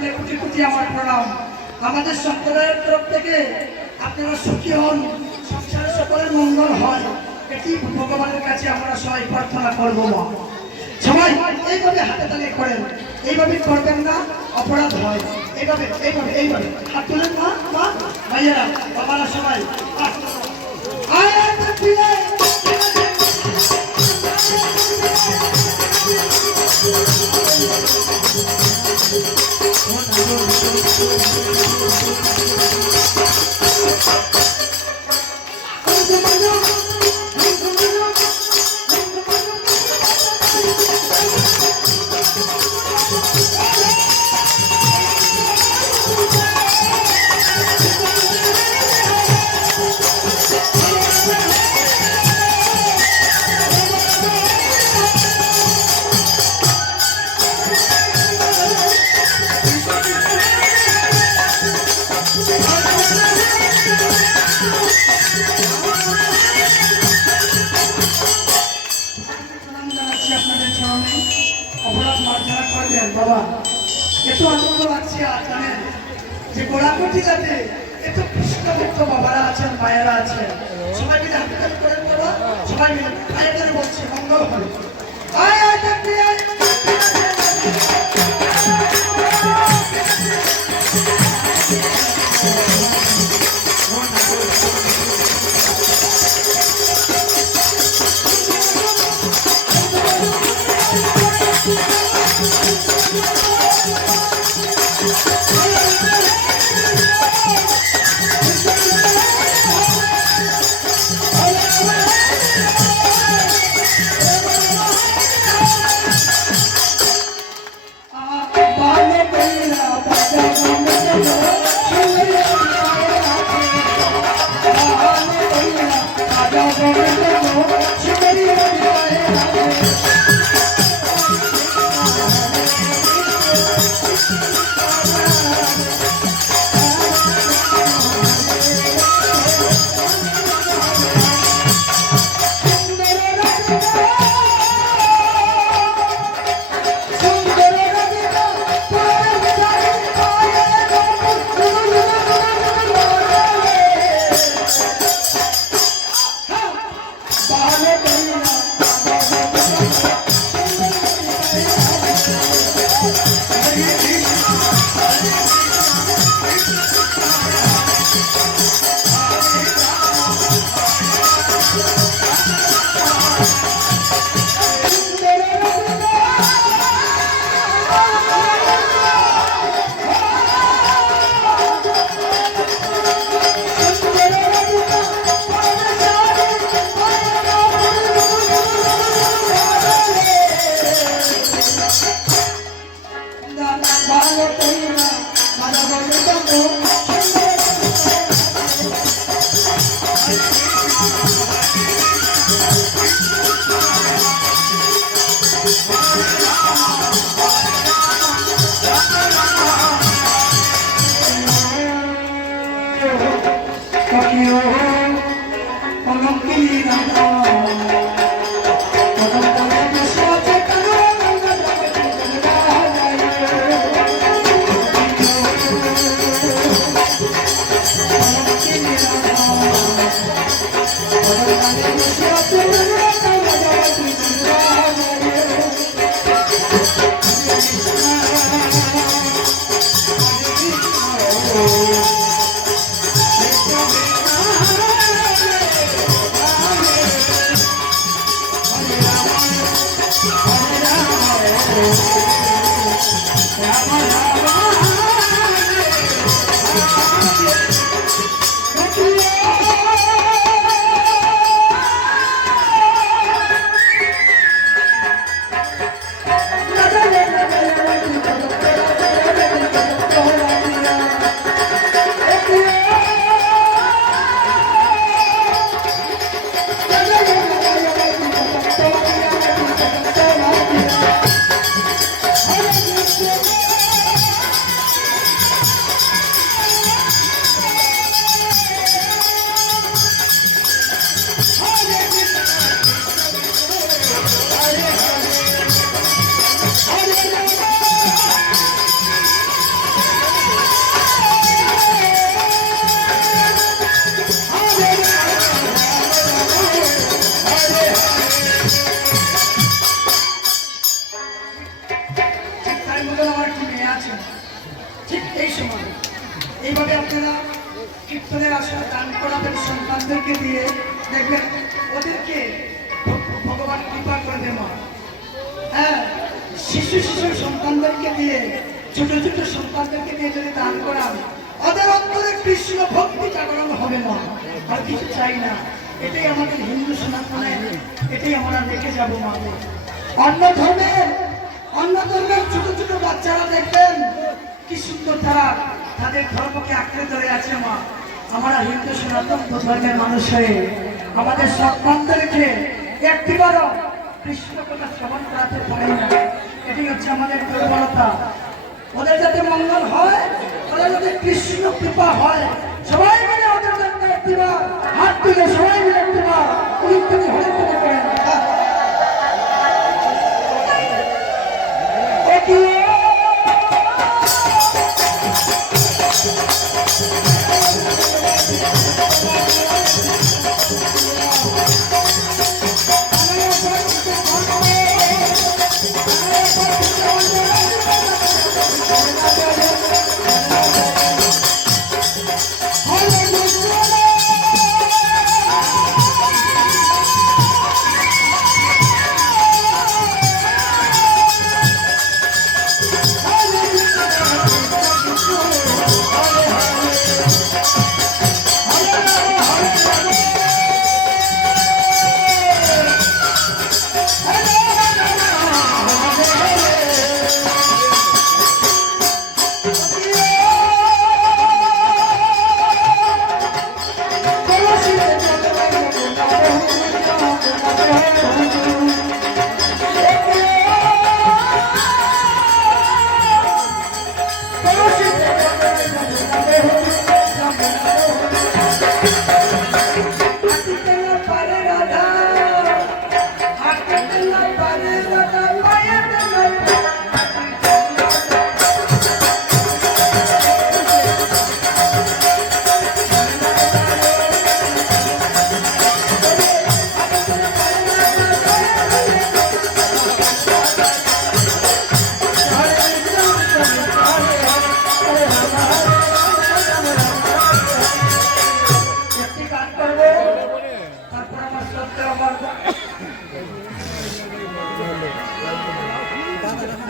চরণে কোটি কোটি আমার প্রণাম। আমাদের সম্প্রদায়ের তরফ থেকে আপনারা সুখী হন, সংসারে সকলের মঙ্গল হয়, এটি ভগবানের কাছে আমরা সবাই প্রার্থনা করবো। মা সবাই এইভাবে হাতে তালিয়ে করেন, এইভাবে করবেন না, অপরাধ হয়। এইভাবে এইভাবে এইভাবে হাত তুলেন মা, মা ভাইয়েরা বাবারা সবাই বাবা। এত আনন্দ লাগছে আজ জানেন যে গোড়াপটি যাতে এত কৃষ্ণভক্ত বাবারা আছেন, মায়েরা আছেন, সবাই মিলে হাতে তালি করেন বাবা, সবাই মিলে আয় করে বলছি মঙ্গল হবে। আয় আয় থাকবি আয় বলবেন আমার একটি মেয়ে আছে, ঠিক এই সময় এইভাবে আপনারা কীর্তনের আসলে দান করাবেন সন্তানদেরকে দিয়ে, দেখবেন ওদেরকে ভগবান কৃপা করে দেন। হ্যাঁ, শিশু সন্তানদেরকে দিয়ে, ছোট ছোট সন্তানদেরকে দিয়ে যদি দান করান, ওদের অন্তরে কৃষ্ণ ভক্তি জাগরণ হবে না। আর কিছু চাই না, এটাই আমাদের হিন্দু সনাতনের, এটাই আমরা রেখে যাবো। মাকে অন্য ধর্মের ছোট ছোট বাচ্চারা দেখবেন কি সুন্দর তারা তাদের ধর্মকে আঁকড়ে ধরে আছে। মা, আমরা হিন্দু সনাতন ধর্মের মানুষ হয়ে আমাদের সন্তানদেরকে একটিবারও কৃষ্ণ কথা শ্রবণ করাতে পারি না। এটি হচ্ছে আমাদের দুর্বলতা। ওদের যাতে মঙ্গল হয়, ওদের যাতে কৃষ্ণ কৃপা হয়, সবাই মিলে ওদের জন্য একটিবার হাত তুলে সবাই মিলে একটিবার উল্লেখ হরে করেন।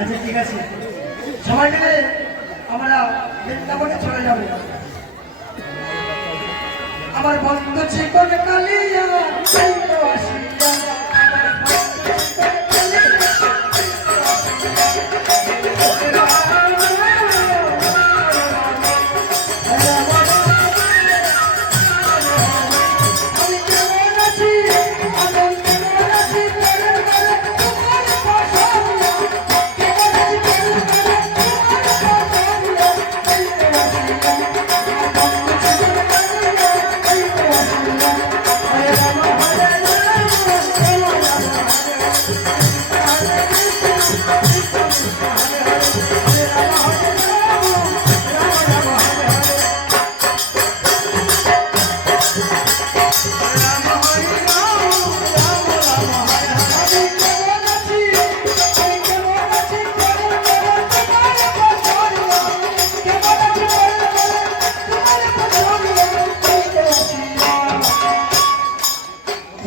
আচ্ছা ঠিক আছে, সবাই মিলে আমরা বৃন্দাবনে চলে যাব। আমার বন্ধু চিকন কালিয়া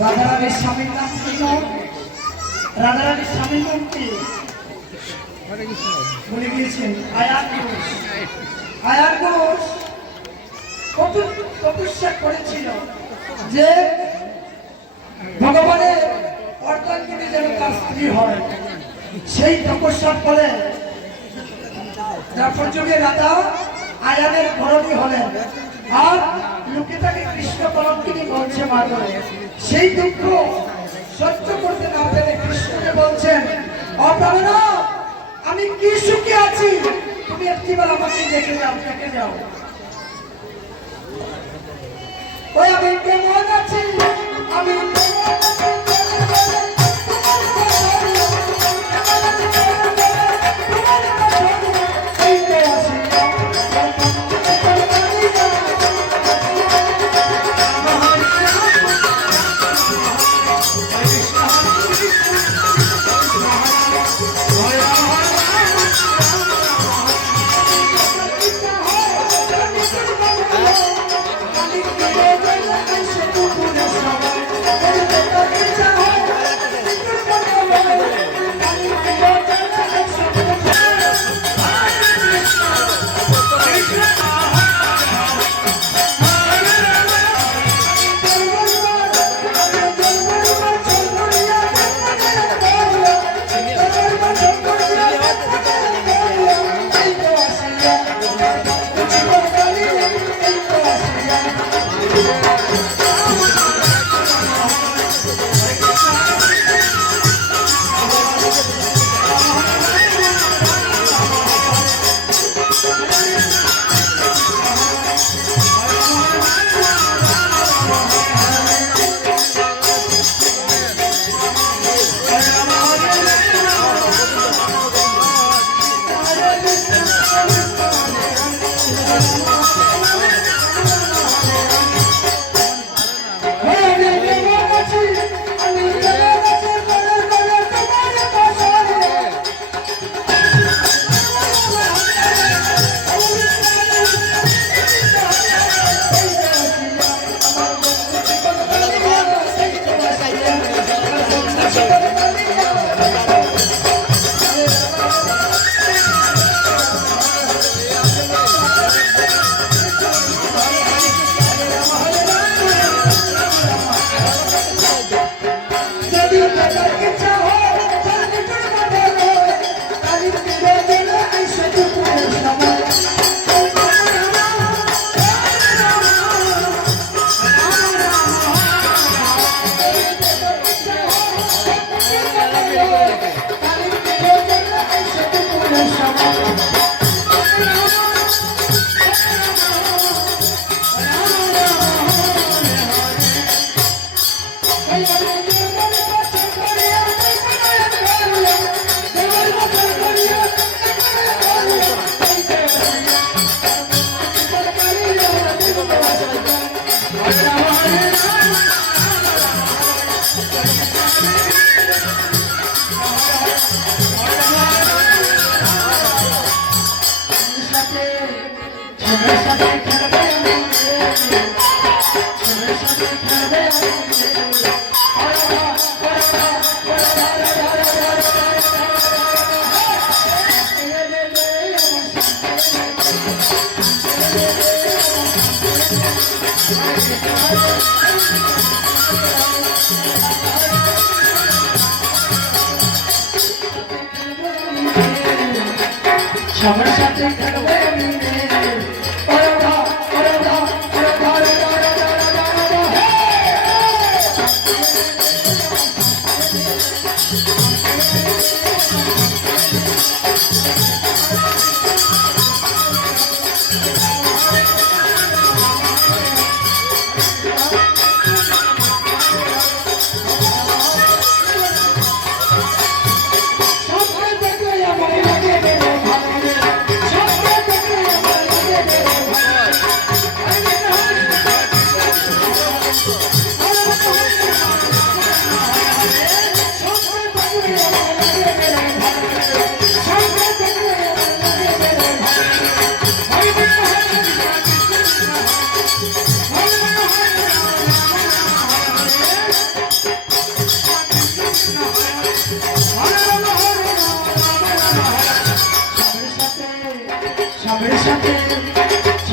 রাধারানীর স্বামীর নাম কি? রাধারানীর স্বামীর নাম কি বলে গিয়েছেন? আয়ার ঘোষ। আয়ার ঘোষ কত তপস্যা করেছিল যে ভগবানের অর্ধাঙ্গিনী যেন তার স্ত্রী হয়। সেই তপস্যার ফলে যার যুগে রাধা আয়ানের ধরণী হলেন, আর লোকে তাকে কৃষ্ণ কলঙ্কিনী বলছে মাধব। সেই দুঃখ সহ্য করতে না পেরে কৃষ্ণকে বলছেন, অপ্রাণা আমি কি সুখে আছি, তুমি একটিবার আমাকে দেখে যাও, দেখে যাও। ওই আমি কেমন আছি, আমি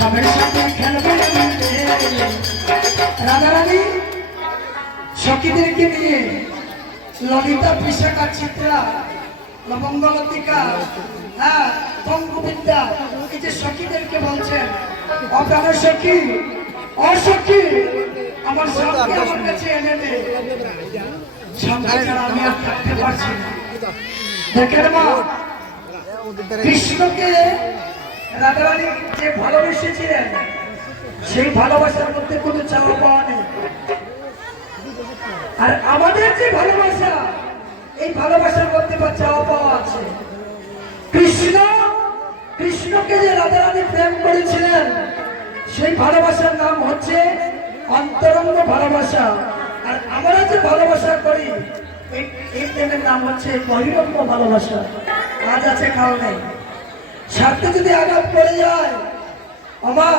সবার সাথে খেলবে রাধারানী সখীদেরকে নিয়ে ললিতা বিশাখা চিত্রা লবঙ্গলতিকা বঙ্গবিদ্যা এই যে সখীদেরকে বলছেন অপ্রাণের সখী অসখী আমার স্বামীকে আমার কাছে এনে দে। স্বামী ছাড়া আমি আর থাকতে পারছি না। দেখেন মা, কৃষ্ণকে রাধারানী যে ভালোবেসেছিলেন সেই ভালোবাসার মধ্যে কোনো চাওয়া পাওয়া নেই। আর আমাদের যে ভালোবাসা, এই ভালোবাসার মধ্যে চাওয়া পাওয়া আছে। কৃষ্ণকে যে রাধারানী প্রেম করেছিলেন সেই ভালোবাসার নাম হচ্ছে অন্তরঙ্গ ভালোবাসা। আর আমরা যে ভালোবাসা করি এই প্রেমের নাম হচ্ছে বহিরঙ্গ ভালোবাসা। আজ আছে কাল নেই। স্বার্থে যদি আঘাত পড়ে যায়, আমার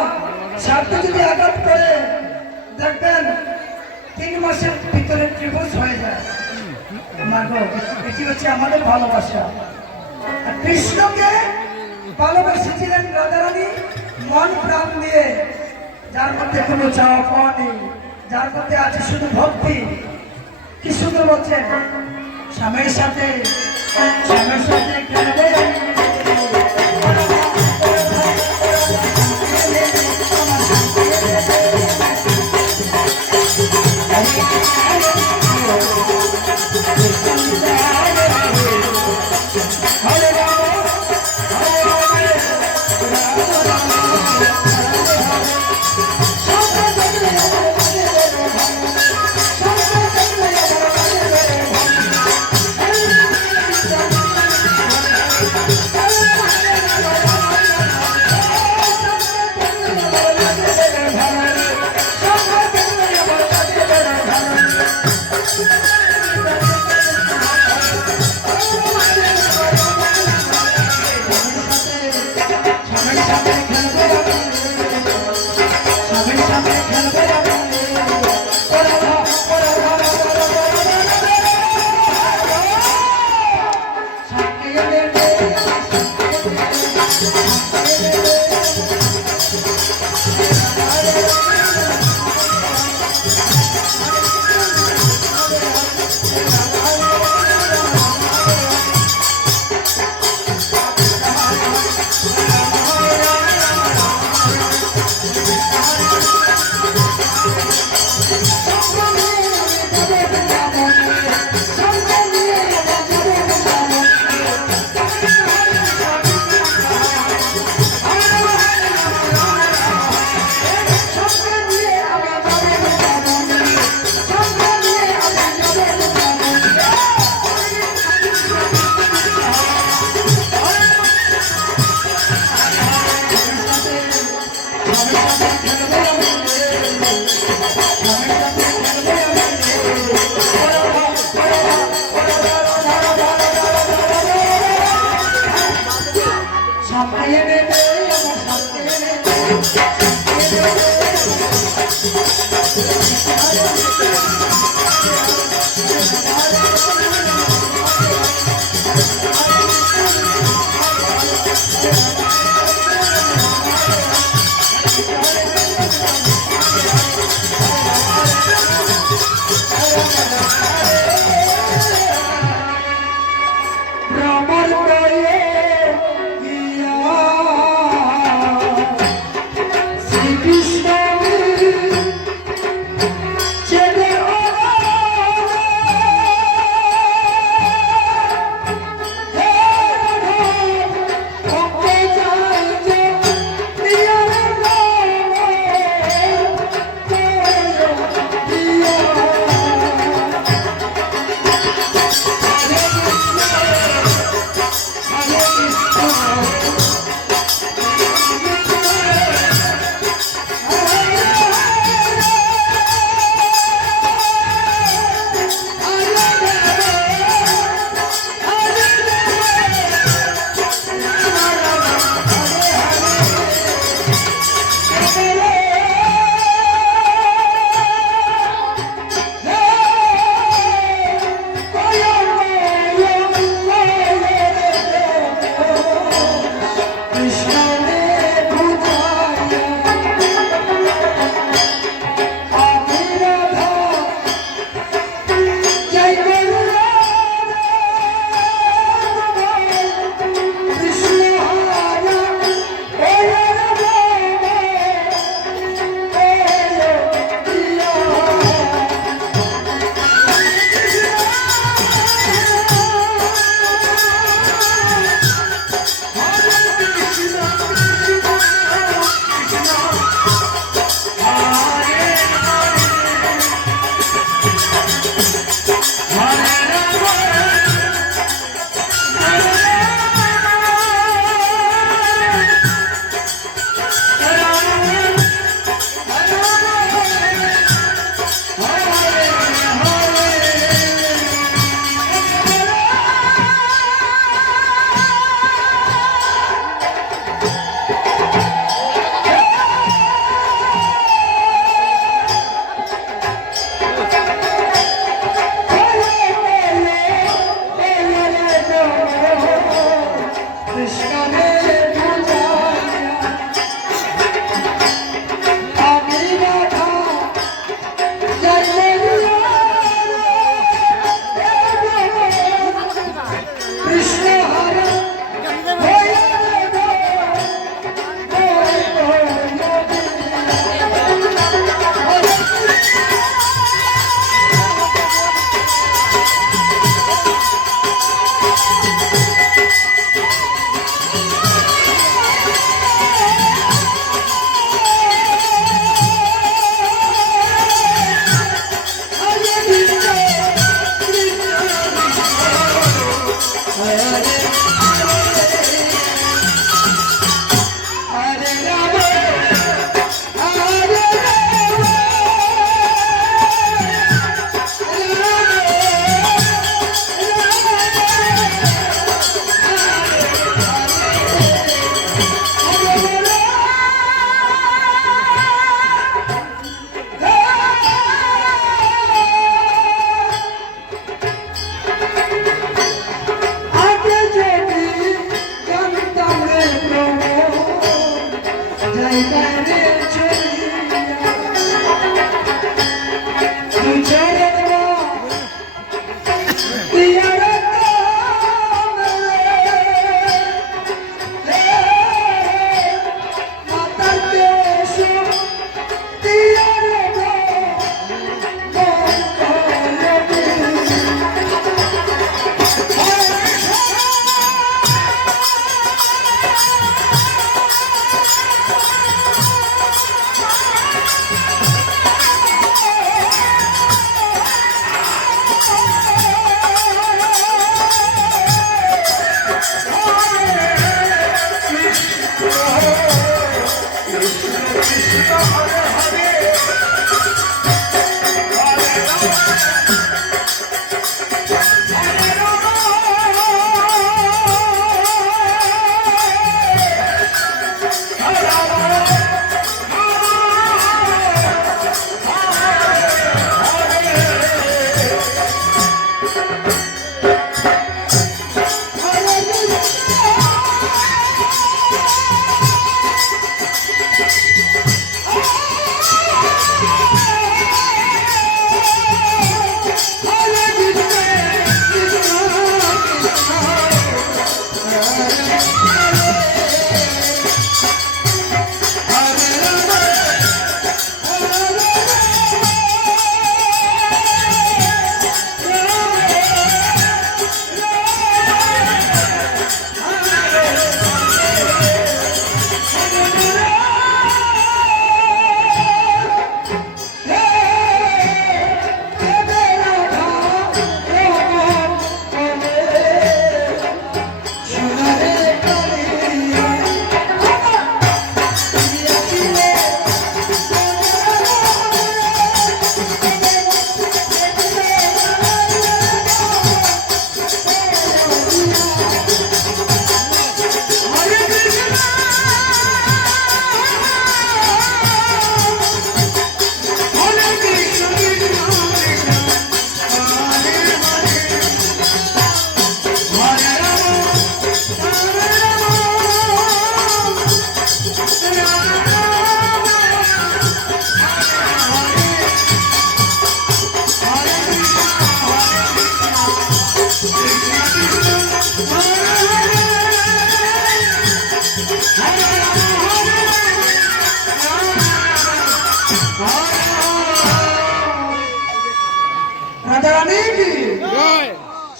স্বার্থে যদি আঘাত করে দেখবেন 3 মাসের ভিতরে ডিভোর্স হয়ে যায়। এটি হচ্ছে আমাদের ভালোবাসা। আর কৃষ্ণকে ভালোবেসেছিলেন রাধারানী মন প্রাণ দিয়ে, যার মধ্যে কোনো চাওয়া পাওয়া নেই, যার মধ্যে আছে শুধু ভক্তি। কি সুন্দর বলছেন, স্বামীর সাথে খেলবে শ্রীকৃষ্ণ চেনে ওরা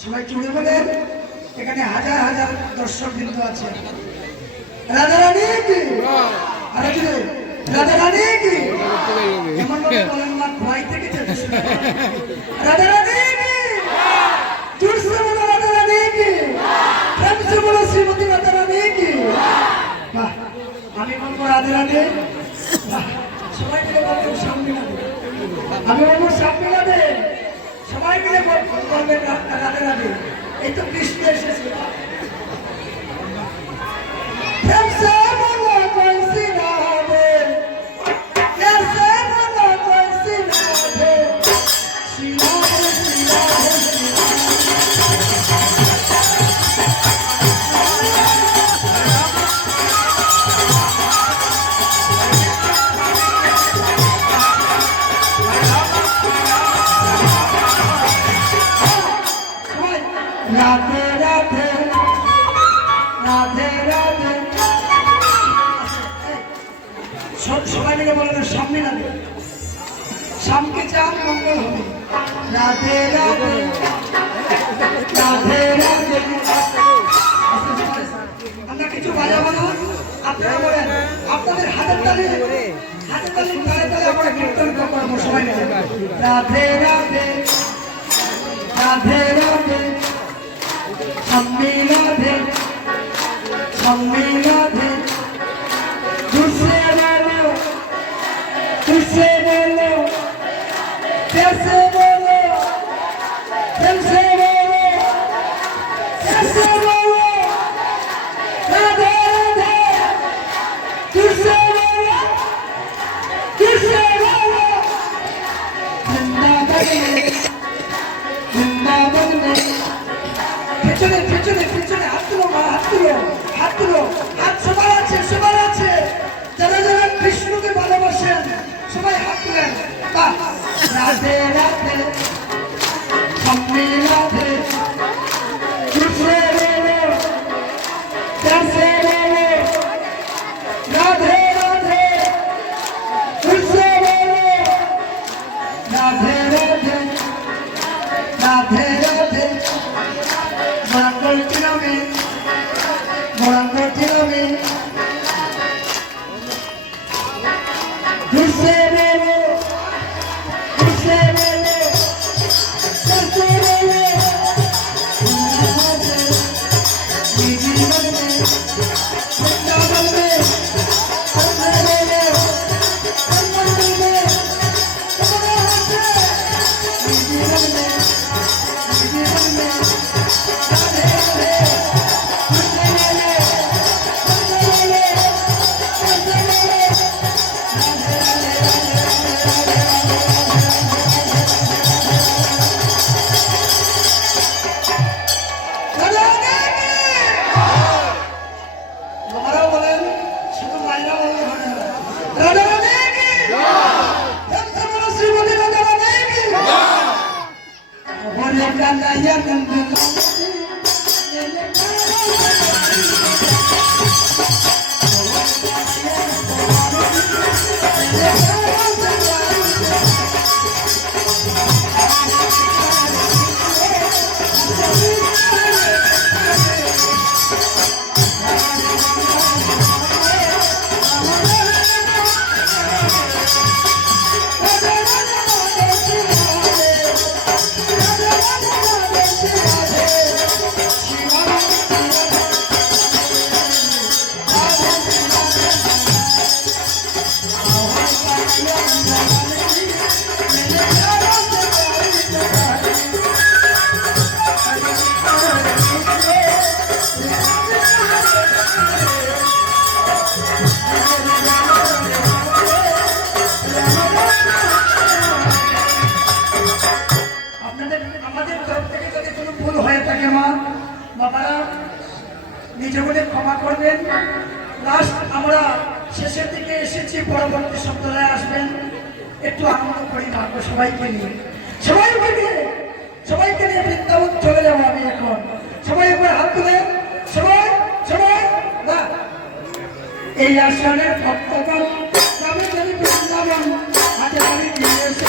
সবাই চুড়ে বলেন, এখানে হাজার হাজার দর্শক বিন্দু আছে। রাধা রানী কি? আরে জুড়ে রাধা রানী কি? এমন ভাবে বলেন না, ভয় থেকে যেতেছে। রাধা রানী কি? জোরসে বলো রাধা রানী কি? প্রেমসে বলো শ্রীমতী রাধা রানী কি? বাহ, আমি বলবো রাধা রানী। সবাই মিলে বলবেন সামনে রাধে। আমি বলবো সামনে রাধে। সবাই মিলে বলবেন রাধে রাধে। এই তো কৃষ্ণ এসেছে। প্রেমসে বলো কইছি রাধে, প্রেমসে বলো কইছি রাধে, শ্রী রাধে শ্রী রাধে শ্রী রাধে রাধে রাধে রাধে। সবাই মিলে বলেন সামনে রাধে। সামকে চান মঙ্গল হবে। রাধে রাধে রাধে রাধে। আমরা কিছু বাজাবো না, আপনারা বলেন। আপনাদের হাতের তালে তালে আমরা কীর্তন করবো সবাই মিলে। রাধে রাধে রাধে রাধে সম্মিলাধে সম্মিলাধে। तुझसे बोलो तुझसे बोलो कैसे बोलो तुमसे बोलो कैसे बोलो। राधे राधे तुझसे बोलो तुझसे बोलो। वृंदावन में वृंदावन में। পিছনে পিছনে পিছনে হাত তুলো, হাত তুলো, হাত তুলো, হাত রাধা রাধে কি শ্রীমতী রাধা রাধে কি হরে কানাইয়া নন্দ ক্ষমা করবেন। লাস্ট আমরা শেষের দিকে এসেছি, পরবর্তী সপ্তাহে আসবেন, একটু আনন্দ করি থাকবো সবাইকে নিয়ে, সবাইকে নিয়ে বৃন্দাবন চলে যাবো আমি এখন। সবাই একবার হাত তুলে, সবাই সবাই না এই আসনের ভক্তগণ যাবে যদি বৃন্দাবন হাতে বাড়ি দিয়ে এসে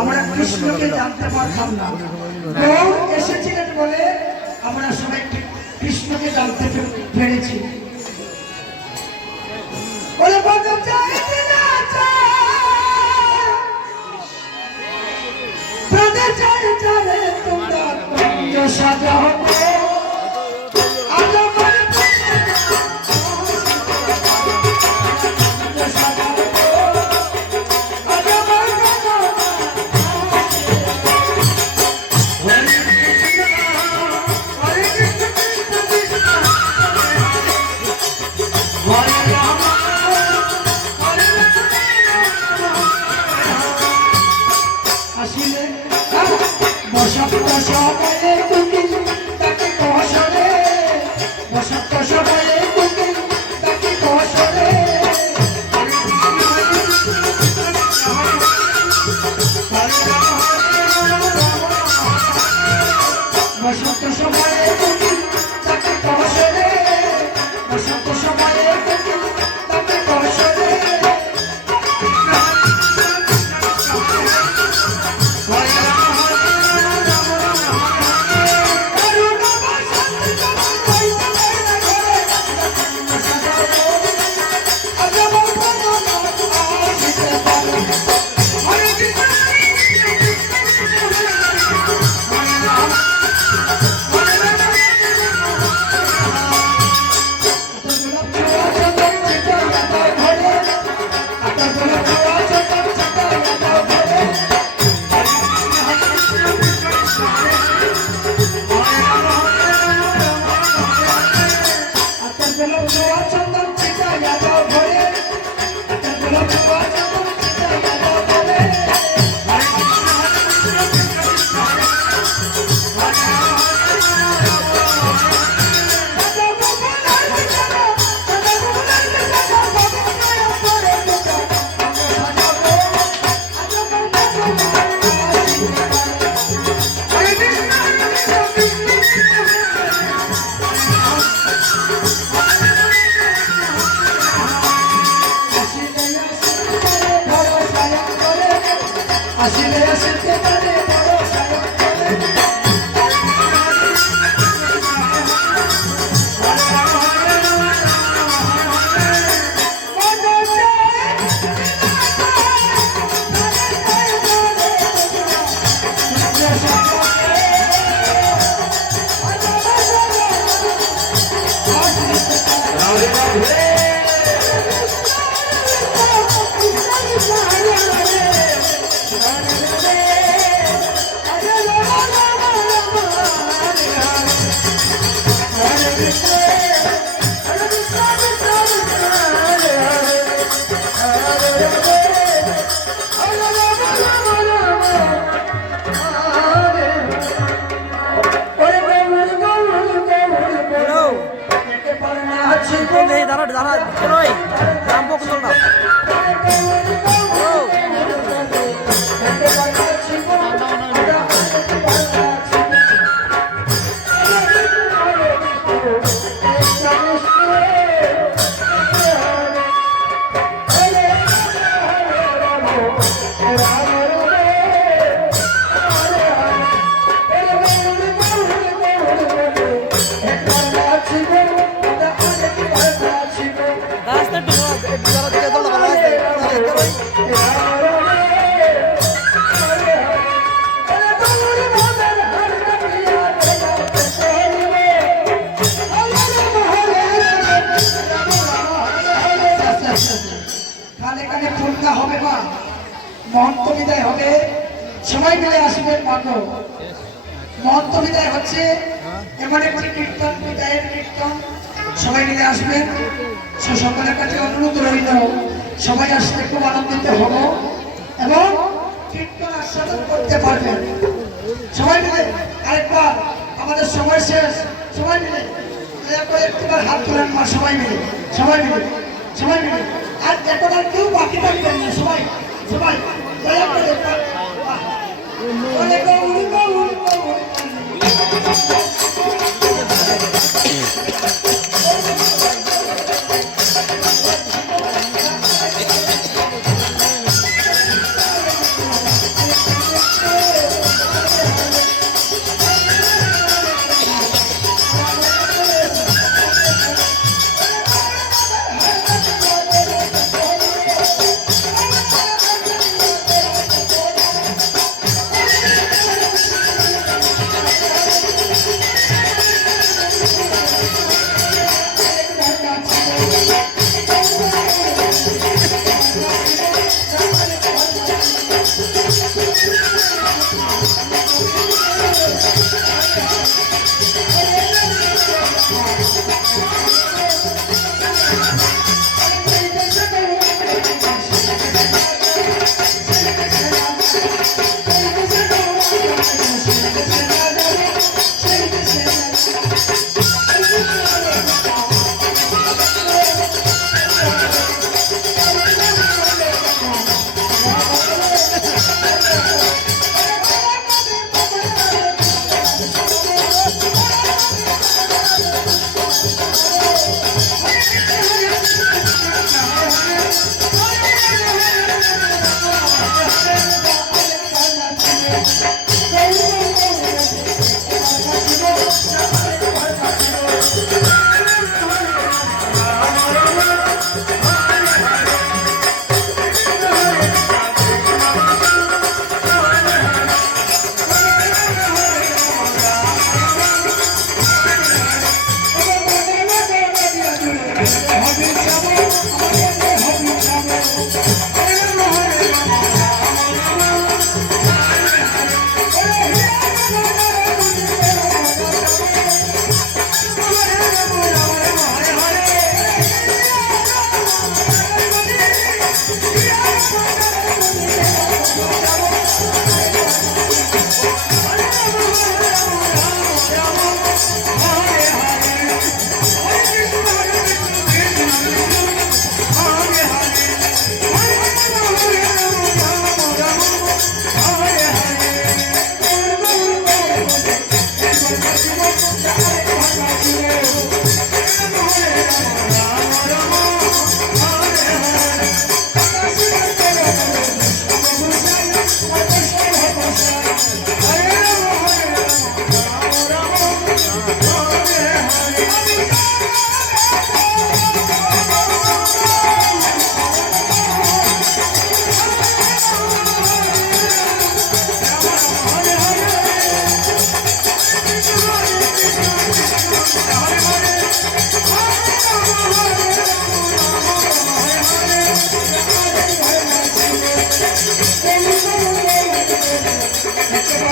আমরা কৃষ্ণকে জানতে পারতাম না। গৌর এসেছিলেন বলে আমরা সবাই কৃষ্ণকে জানতে পেরেছি। তোমরা সাজাও বসন্ত সময়ে কুকিল তাকে কৌশলে বসন্ত সময়ে কুকিল তাকে কৌশলে বসন্ত সময়ে কুকিল তাকে কৌশলে বসন্ত সময়ে কুকিল তাকে কৌশলে আসিলে আসিতে পারে বড় সায়ন করে দাঁড়া দাঁড়া দাম বকুল না কানে কানে ফুলকা হবে না মহন্ত বিদায় হবে সবাই মিলে আসবেন মানো মহন্ত বিদায় হচ্ছে এমন একটি কীর্তন বিদায়ের কীর্তন সবাই মিলে আসবেন সকলের কাছে অনুরোধ রইল সবাই আসলে খুব আনন্দিত হব এবং কীর্তন আস্বাদন করতে পারবেন সবাই মিলে আরেকবার আমাদের সময় শেষ সবাই মিলে একবার হাত তোলেন মা সবাই মিলে সবাই মিলে সবাই মিলে আর এখন আর কেউ বাকি থাকবেন না সবাই সবাই দয়া করে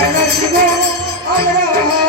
নাচিব আমরা